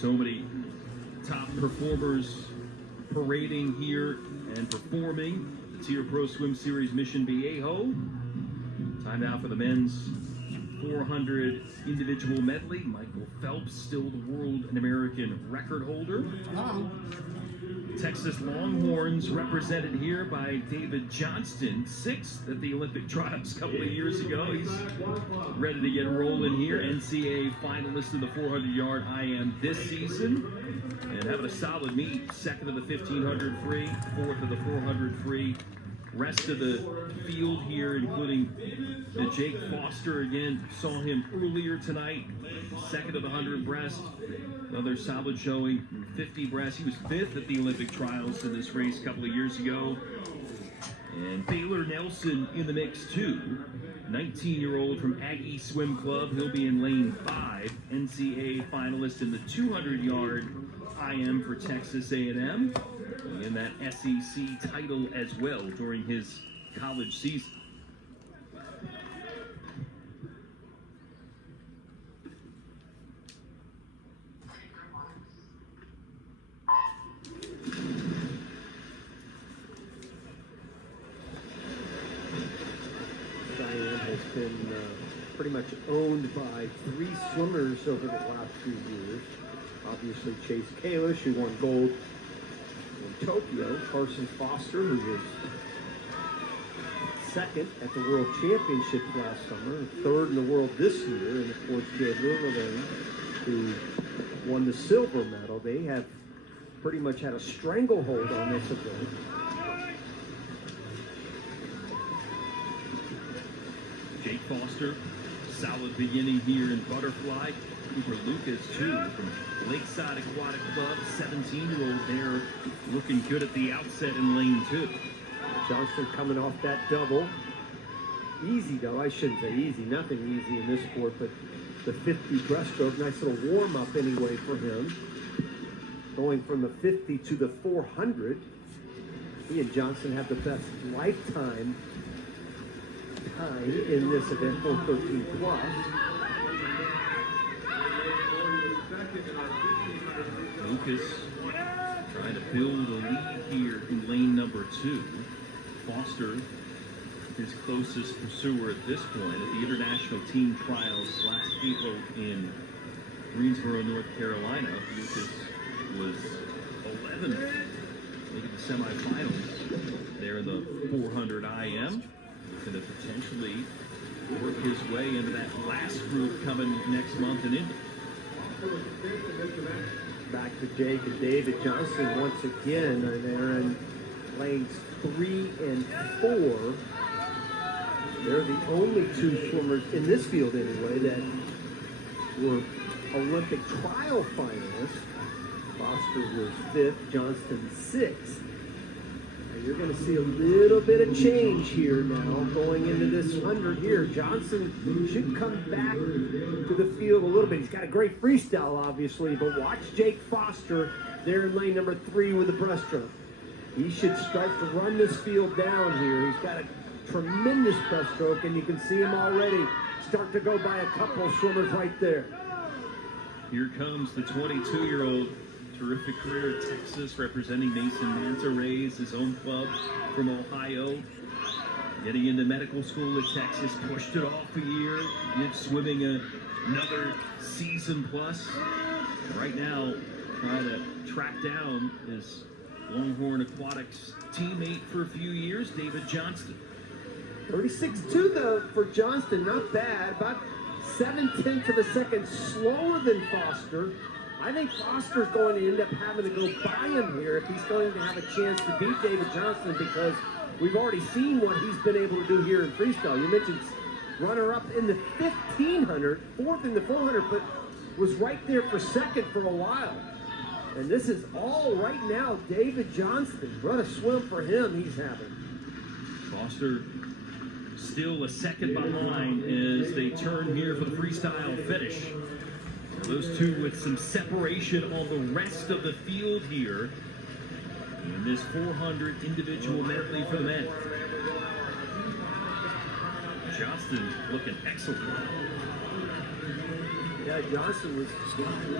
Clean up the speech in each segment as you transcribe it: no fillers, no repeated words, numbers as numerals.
So many top performers parading here and performing. The TYR Pro Swim Series Mission Viejo. Time now for the men's 400 individual medley. Michael Phelps, still the world and American record holder. Texas Longhorns represented here by David Johnston, 6th at the Olympic trials a couple of years ago. He's ready to get rolling here. NCAA finalist in the 400-yard IM this season. And having a solid meet, 2nd of the 1500 free, 4th of the 400 free. Rest of the field here, including the Jake Foster again. Saw him earlier tonight, 2nd of the 100 breast. Another solid showing, 50 breast. He was 5th at the Olympic trials in this race a couple of years ago. And Baylor Nelson in the mix too. 19-year-old from Aggie Swim Club. He'll be in lane 5. NCAA finalist in the 200-yard IM for Texas A&M. And that SEC title as well during his college season. Been pretty much owned by 3 swimmers over the last few years. Obviously Chase Kalish, who won gold in Tokyo. Carson Foster, who was 2nd at the World Championships last summer, 3rd in the world this year. And of course Jed Riverlane, who won the silver medal. They have pretty much had a stranglehold on this event. Jake Foster, solid beginning here in butterfly. Cooper Lucas, too, from Lakeside Aquatic Club, 17-year-old there, looking good at the outset in lane 2. Johnston coming off that double. Easy, though. I shouldn't say easy. Nothing easy in this sport, but the 50 breaststroke, nice little warm-up anyway for him. Going from the 50 to the 400. He and Johnston have the best lifetime time in this event, 4:13 plus. Lucas trying to build a lead here in lane number 2. Foster, his closest pursuer at this point at the international team trials last April in Greensboro, North Carolina. Lucas was 11th, making the semifinals there in the 400 IM. Going to potentially work his way into that last group coming next month in Indy. Back to Jake and David Johnston once again. They're in lanes 3 and 4. They're the only 2 swimmers in this field anyway that were Olympic trial finalists. Foster was 5th, Johnston 6th. You're going to see a little bit of change here now going into this 100 here. Johnston should come back to the field a little bit. He's got a great freestyle, obviously, but watch Jake Foster there in lane number 3 with the breaststroke. He should start to run this field down here. He's got a tremendous breaststroke, and you can see him already start to go by a couple of swimmers right there. Here comes the 22-year-old. Terrific career at Texas, representing Mason Manta Rays, his own club from Ohio. Getting into medical school at Texas, pushed it off a year, did swimming another season plus. Right now, trying to track down his Longhorn Aquatics teammate for a few years, David Johnston. 36.2 though for Johnston, not bad. About 7/10 of a second slower than Foster. I think Foster's going to end up having to go by him here if he's going to have a chance to beat David Johnston, because we've already seen what he's been able to do here in freestyle. You mentioned runner-up in the 1500, 4th in the 400, but was right there for 2nd for a while. And this is all right now David Johnston. What a swim for him he's having. Foster still a 2nd behind as they turn here for the freestyle finish. Those 2 with some separation on the rest of the field here in this 400 individual medley for the men. Johnston looking excellent. Yeah, Johnson was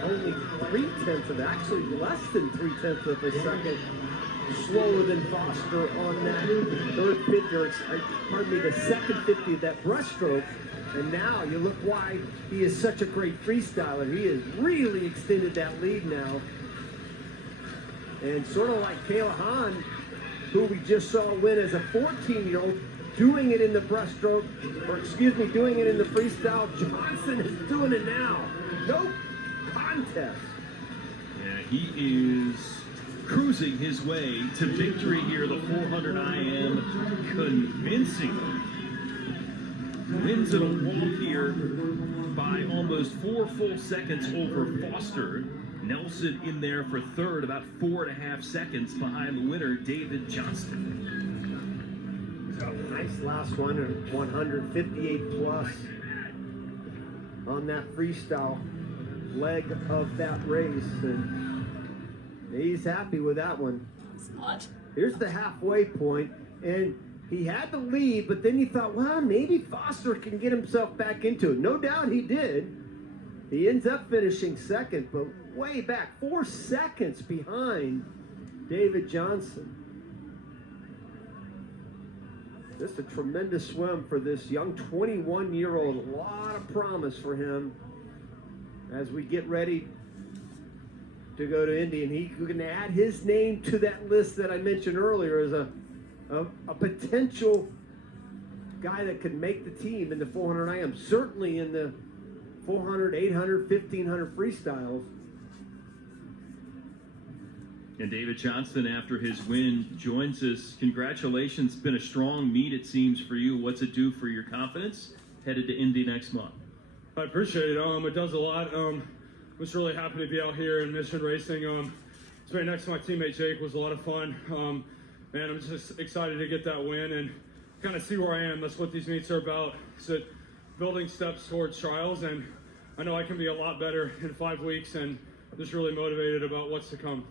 only 3/10 actually less than 3/10 of a second slower than Foster on that third 50, or pardon me, the second 50 of that breaststroke. And now you look why he is such a great freestyler. He has really extended that lead now. And sort of like Kayla Hahn, who we just saw win as a 14-year-old, doing it in the breaststroke, or excuse me, doing it in the freestyle. Johnson is doing it now. No contest. Yeah, he is cruising his way to victory here. The 400 IM convincingly. Wins it a walk here by almost 4 full seconds over Foster. Nelson in there for third, about 4.5 seconds behind the winner, David Johnston. So nice last one, 158 plus on that freestyle leg of that race, and he's happy with that one. Smart. Here's the halfway point, and he had the lead, but then he thought, well, maybe Foster can get himself back into it. No doubt he did. He ends up finishing second, but way back, 4 seconds behind David Johnson. Just a tremendous swim for this young 21-year-old. A lot of promise for him as we get ready to go to Indy. And he's going to add his name to that list that I mentioned earlier as a potential guy that could make the team in the 400 IM, certainly in the 400, 800, 1500 freestyles. And David Johnston, after his win, joins us. Congratulations. Been a strong meet, it seems, for you. What's it do for your confidence headed to Indy next month? I appreciate it. It does a lot. I'm just really happy to be out here in Mission Racing. Spending next to my teammate Jake was a lot of fun. And I'm just excited to get that win and kind of see where I am. That's what these meets are about. So building steps towards trials, and I know I can be a lot better in 5 weeks, and just really motivated about what's to come.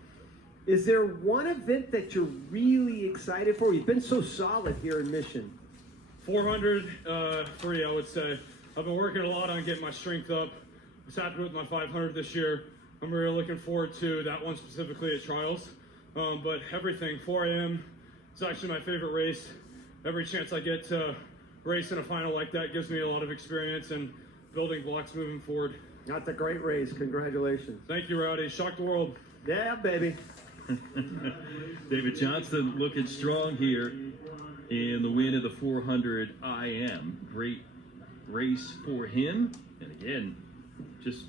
Is there one event that you're really excited for? You've been so solid here in Mission. 400 free, I would say. I've been working a lot on getting my strength up. I was happy with my 500 this year. I'm really looking forward to that one specifically at trials. But everything, 4 AM, it's actually my favorite race. Every chance I get to race in a final like that gives me a lot of experience and building blocks moving forward. That's a great race. Congratulations. Thank you, Rowdy. Shock the world. Yeah, baby. David Johnston looking strong here in the win of the 400 IM. Great race for him. And again, just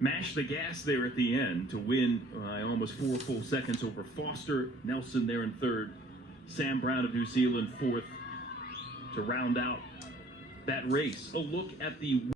mashed the gas there at the end to win by almost 4 full seconds over Foster. Nelson there in third. Sam Brown of New Zealand fourth to round out that race. A look at the